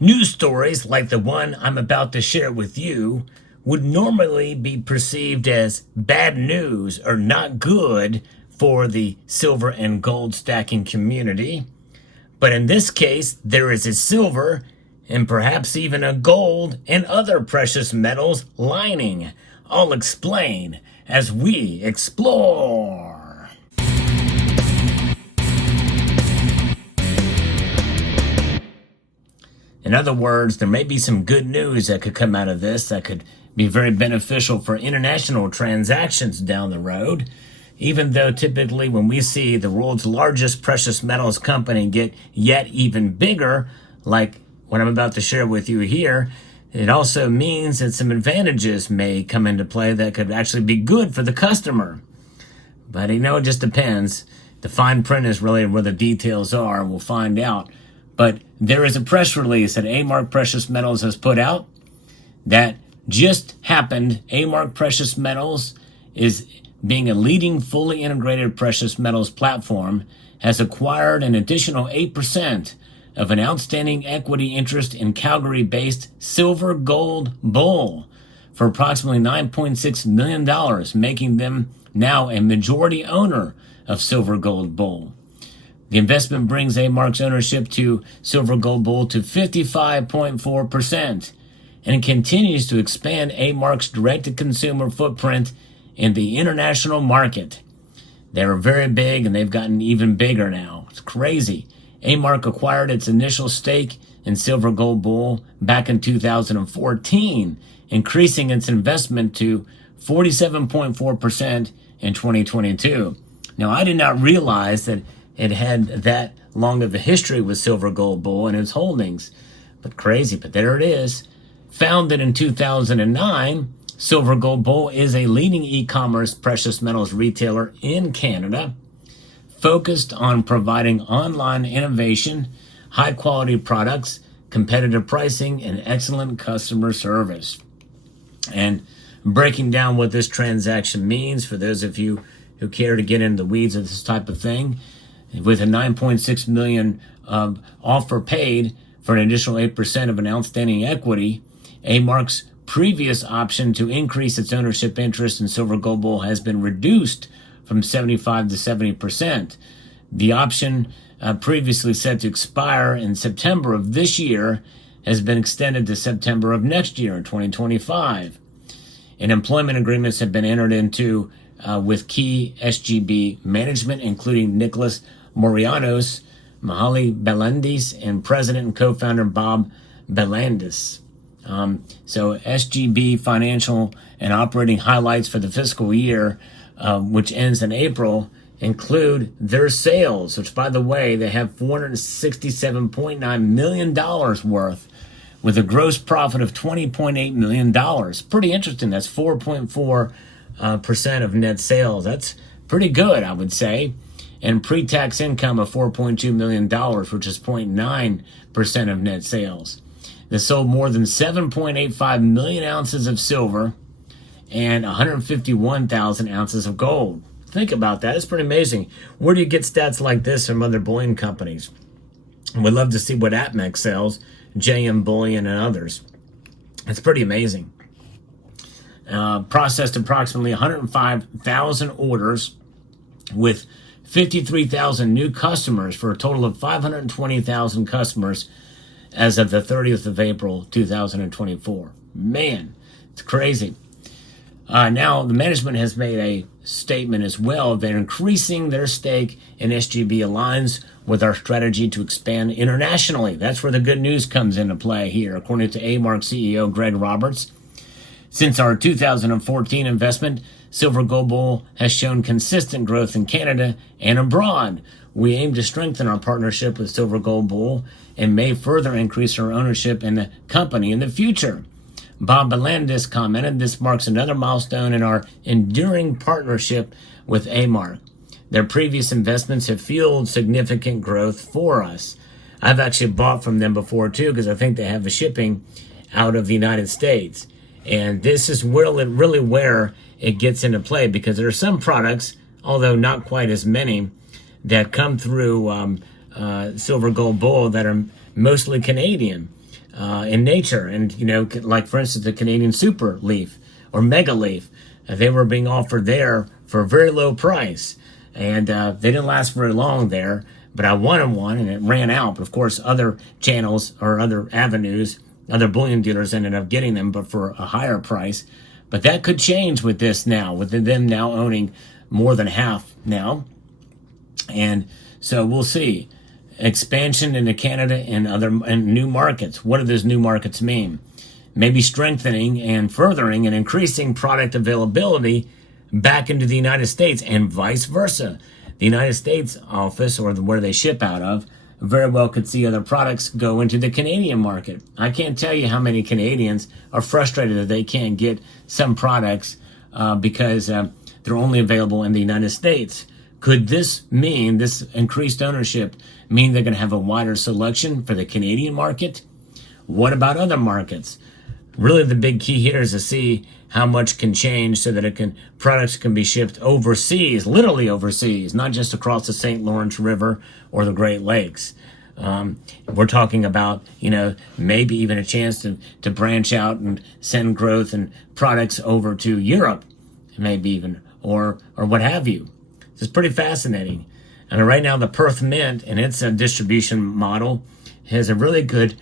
News stories like the one I'm about to share with you would normally be perceived as bad news or not good for the silver and gold stacking community. But in this case, there is a silver and perhaps even a gold and other precious metals lining. I'll explain as we explore. In other words, there may be some good news that could come out of this that could be very beneficial for international transactions down the road. Even though typically when we see the world's largest precious metals company get yet even bigger, like what I'm about to share with you here, it also means that some advantages may come into play that could actually be good for the customer. But it just depends. The fine print is really where the details are. We'll find out. But there is a press release that A-Mark Precious Metals has put out that just happened. A-Mark Precious Metals is being a leading fully integrated precious metals platform, has acquired an additional 8% of an outstanding equity interest in Calgary-based Silver Gold Bull for approximately $9.6 million, making them now a majority owner of Silver Gold Bull. The investment brings A-Mark's ownership to Silver Gold Bull to 55.4%, and it continues to expand A-Mark's direct-to-consumer footprint in the international market. They were very big, and they've gotten even bigger now. It's crazy. A-Mark acquired its initial stake in Silver Gold Bull back in 2014, increasing its investment to 47.4% in 2022. Now, I did not realize that it had that long of a history with Silver Gold Bull and its holdings. But crazy, but there it is. Founded in 2009, Silver Gold Bull is a leading e-commerce precious metals retailer in Canada, focused on providing online innovation, high-quality products, competitive pricing, and excellent customer service. And breaking down what this transaction means for those of you who care to get into the weeds of this type of thing, with a $9.6 million offer paid for an additional 8% of an outstanding equity, A-Mark's previous option to increase its ownership interest in Silver Gold Bull has been reduced from 75 to 70%. The option previously set to expire in September of this year has been extended to September of next year in 2025. And employment agreements have been entered into with key SGB management, including Nicholas Morianos, Mahali Belandis, and President and co-founder Bob Belandis. So SGB financial and operating highlights for the fiscal year, which ends in April, include their sales, which, by the way, they have $467.9 million worth, with a gross profit of $20.8 million. Pretty interesting. That's 4.4% of net sales. That's pretty good, I would say. And pre-tax income of $4.2 million, which is 0.9% of net sales. They sold more than 7.85 million ounces of silver and 151,000 ounces of gold. Think about that. It's pretty amazing. Where do you get stats like this from other bullion companies? And we'd love to see what APMEX sells, JM Bullion and others. It's pretty amazing. Processed approximately 105,000 orders with 53,000 new customers for a total of 520,000 customers as of the 30th of April, 2024. Man, it's crazy. Now, the management has made a statement as well. They're increasing their stake in SGB aligns with our strategy to expand internationally. That's where the good news comes into play here, according to A-Mark CEO Greg Roberts. Since our 2014 investment, Silver Gold Bull has shown consistent growth in Canada and abroad. We aim to strengthen our partnership with Silver Gold Bull and may further increase our ownership in the company in the future. Bob Belandis commented, "This marks another milestone in our enduring partnership with A-Mark. Their previous investments have fueled significant growth for us." I've actually bought from them before too, because I think they have the shipping out of the United States. And this is really where it gets into play, because there are some products, although not quite as many, that come through Silver Gold Bull that are mostly Canadian. in nature. And, like for instance, the Canadian Super Leaf or Mega Leaf, they were being offered there for a very low price. And they didn't last very long there, but I wanted one and it ran out. But of course, other channels or other avenues, other bullion dealers ended up getting them, but for a higher price. But that could change with this now, with them now owning more than half now. And so we'll see. Expansion into Canada and new markets. What do those new markets mean? Maybe strengthening and furthering and increasing product availability back into the United States and vice versa. The United States office, or where they ship out of, very well could see other products go into the Canadian market. I can't tell you how many Canadians are frustrated that they can't get some products because they're only available in the United States. Could this mean, this increased ownership, mean they're going to have a wider selection for the Canadian market? What about other markets? Really, the big key here is to see how much can change so that products can be shipped overseas, literally overseas, not just across the St. Lawrence River or the Great Lakes. We're talking about, maybe even a chance to branch out and send growth and products over to Europe, maybe even, or what have you. It's pretty fascinating. And right now, the Perth Mint and its distribution model has a really good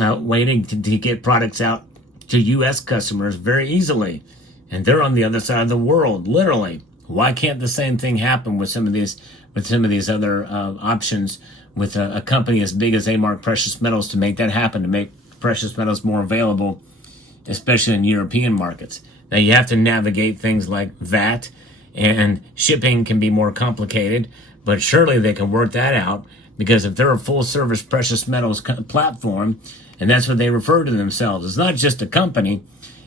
way to get products out to U.S. customers very easily. And they're on the other side of the world, literally. Why can't the same thing happen with some of these other options with a company as big as A-Mark Precious Metals to make that happen, to make precious metals more available, especially in European markets? Now, you have to navigate things like VAT, and shipping can be more complicated, but surely they can work that out, because if they're a full-service precious metals platform, and that's what they refer to themselves, it's not just a company.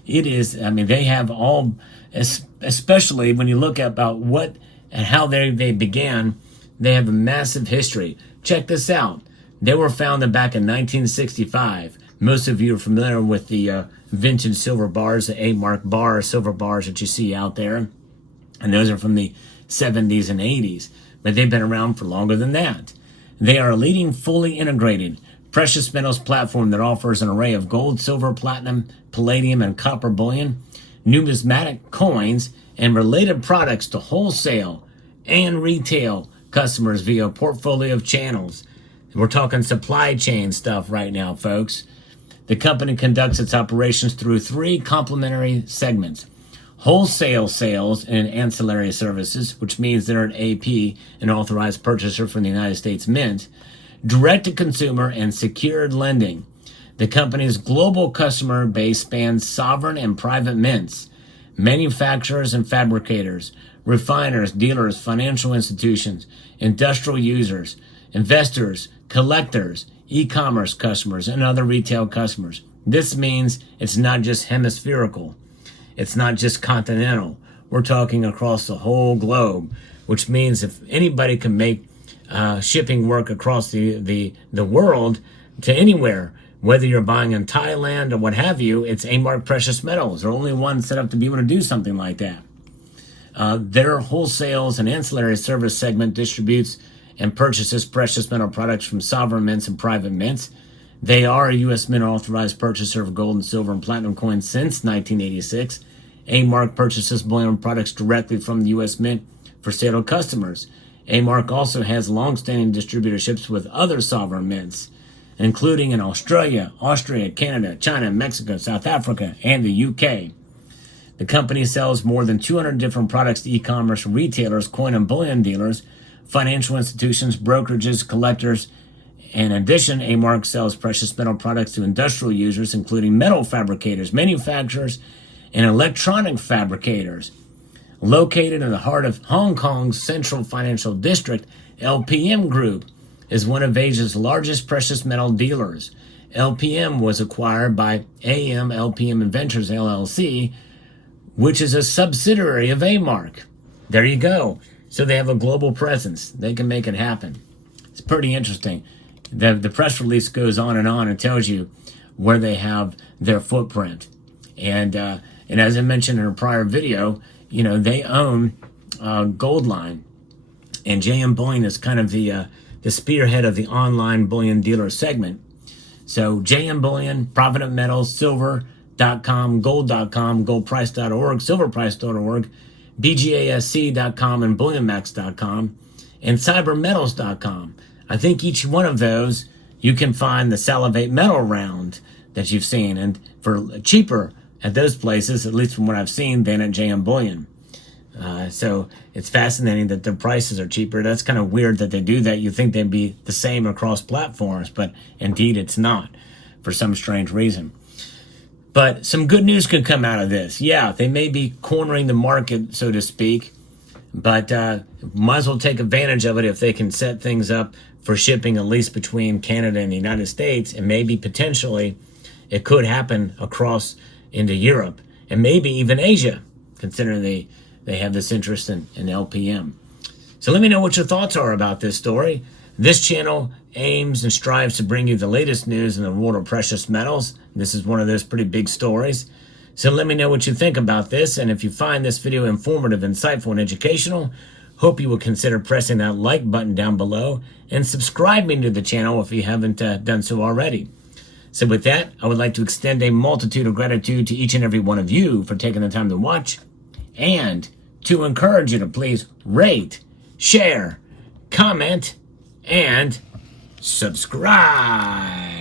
It is, they have all, especially when you look at about what and how they began, they have a massive history. Check this out. They were founded back in 1965. Most of you are familiar with the vintage silver bars, the A-Mark bar, silver bars that you see out there. And those are from the 70s and 80s. But they've been around for longer than that. They are a leading, fully integrated precious metals platform that offers an array of gold, silver, platinum, palladium, and copper bullion, numismatic coins, and related products to wholesale and retail customers via a portfolio of channels. We're talking supply chain stuff right now, folks. The company conducts its operations through three complementary segments: wholesale sales and ancillary services, which means they're an AP, an authorized purchaser from the United States Mint; direct-to-consumer and secured lending. The company's global customer base spans sovereign and private mints, manufacturers and fabricators, refiners, dealers, financial institutions, industrial users, investors, collectors, e-commerce customers, and other retail customers. This means it's not just hemispherical. It's not just continental. We're talking across the whole globe, which means if anybody can make shipping work across the world to anywhere, whether you're buying in Thailand or what have you, it's A-Mark Precious Metals. They're only one set up to be able to do something like that. Their wholesales and ancillary service segment distributes and purchases precious metal products from sovereign mints and private mints. They are a U.S. Mint authorized purchaser of gold and silver and platinum coins since 1986. A-Mark purchases bullion products directly from the U.S. Mint for sale to customers. A-Mark also has long-standing distributorships with other sovereign mints, including in Australia, Austria, Canada, China, Mexico, South Africa, and the UK. The company sells more than 200 different products to e-commerce retailers, coin and bullion dealers, financial institutions, brokerages, collectors. In addition, A-Mark sells precious metal products to industrial users, including metal fabricators, manufacturers, and electronic fabricators. Located in the heart of Hong Kong's Central Financial District, LPM Group is one of Asia's largest precious metal dealers. LPM was acquired by AM LPM Ventures LLC, which is a subsidiary of A-Mark. There you go. So they have a global presence. They can make it happen. It's pretty interesting. The press release goes on and tells you where they have their footprint. And as I mentioned in a prior video, they own Goldline. And JM Bullion is kind of the spearhead of the online bullion dealer segment. So JM Bullion, Provident Metals, silver.com, gold.com, goldprice.org, silverprice.org, bgasc.com, and bullionmax.com, and cybermetals.com. I think each one of those you can find the Salivate Metal round that you've seen, and for cheaper at those places, at least from what I've seen, than at JM Bullion. So it's fascinating that their prices are cheaper. That's kind of weird that they do that. You think they'd be the same across platforms, but indeed it's not for some strange reason. But some good news could come out of this. Yeah, they may be cornering the market, so to speak, but might as well take advantage of it if they can set things up for shipping at least between Canada and the United States, and maybe potentially it could happen across into Europe and maybe even Asia, considering they have this interest in LPM. So let me know what your thoughts are about this story. This channel aims and strives to bring you the latest news in the world of precious metals. This is one of those pretty big stories. So let me know what you think about this, and if you find this video informative, insightful, and educational, hope you will consider pressing that like button down below and subscribing to the channel if you haven't done so already. So with that, I would like to extend a multitude of gratitude to each and every one of you for taking the time to watch, and to encourage you to please rate, share, comment, and subscribe.